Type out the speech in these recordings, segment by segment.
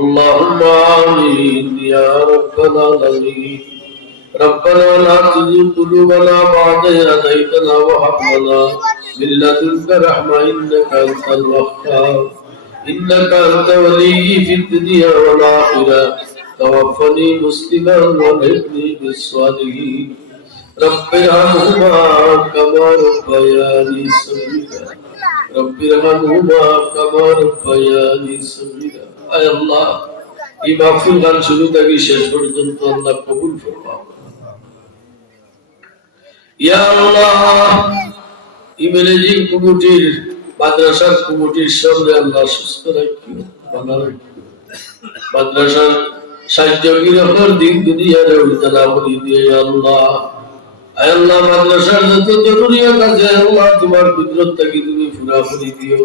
اللهم آمين يا رب العالمين ربنا لا تزغ قلوبنا بعد إذ هديتنا وهب لنا من لدنك رحمة إنك أنت الوهاب. إنك أنت ولي في الدنيا والآخرة. توفني مسلما والحقني بالصالحين. رب ارحمهما كما ربياني صغيرا. رب ارحمهما كما ربياني صغيرا আয় আল্লাহ এই মাহফিল গান শুরু থেকে শেষ পর্যন্ত আল্লাহ কবুল ফরমাও ইয়া আল্লাহ ইমেলেজি কমিটির মাদ্রাসার কমিটির সঙ্গে আল্লাহ সুস্থ রাখিও ভালো রাখিও মাদ্রাসার সাহায্যগীর হর দিন দুনিয়ার উজালা করি দিয়ে আল্লাহ আয় আল্লাহ মাদ্রাসার যত জরুরিয়াত আছে, আল্লাহ তোমার কুদরত থেকে তুমি পুরা করে দিও।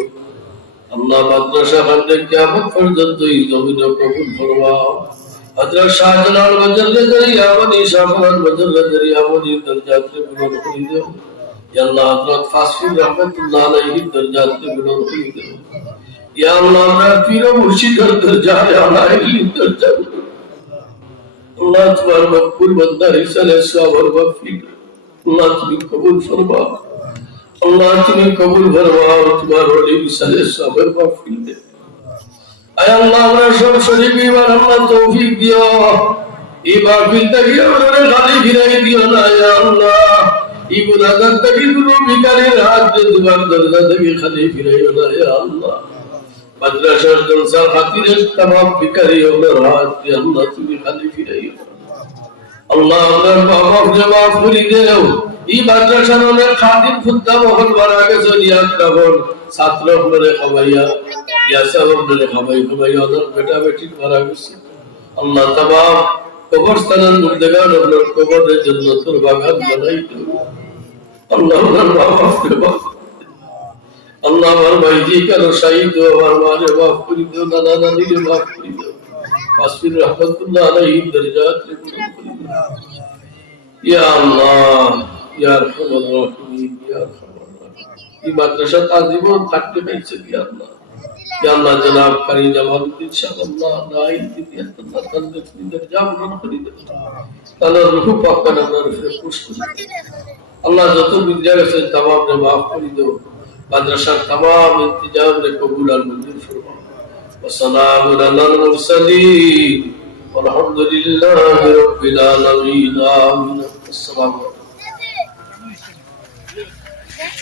আল্লাহ, মাদ্রাসা খান্ডে কিয়ামত পর্যন্ত এই জমিনে কবুল ফরমাও। হযরত আল্লাহ তুমি কবুল ফরমাও। আল্লাহ তুমি কবুল ফরমাও, তোমার ওলি বিশালের সবের মাহফিল দে। আয় আল্লাহ, আমরা সব শরীফ ইমান আল্লাহ তৌফিক দিও। এই মাহফিল থেকে আমরা খালি ফিরাই দিও না, আয় আল্লাহ। এই গুণাগার থেকে কোনো ভিকারির হাত দিয়ে তোমার দরজা থেকে খালি ফিরাইও না, আয় আল্লাহ। মাদ্রাসার জলসার হাতিরের তাম ভিকারি আমরা হাত দিয়ে আল্লাহ তুমি খালি ফিরাইও না আল্লাহ আপনার বাবা আপনি মাফ করে দেও এই মাদ্রাসার খুদ্দা গেছে ছাত্র খাবাইয়া খাবাই খাবাই বেটা বেটি মারা গেছে। আল্লাহ কবরস্থানের আপনার কবরের জন্য তোর বাগান বানাই আল্লাহ আল্লাহ আমার ভাইজি কেন শাহিদ আমার করে দিও নানা নানিরে মাফ করে দিও ফাসবির রহমতুল্লাহ আলাইহি দরজাত ইয়া আল্লাহ, ইয়া আরহামার রাহিম, ইয়া আরহামার রাহিম। এই মাদ্রাসা আজীবন থাকতে পেয়েছে ইয়া আল্লাহ। যত বিদ্যা গেছে তামাম মাফ করে মাদ্রাসার তামাম ইন্তজাম কবুল আর মঞ্জুর ফরমা والحمد لله رب العالمين. آمين. السلام عليكم.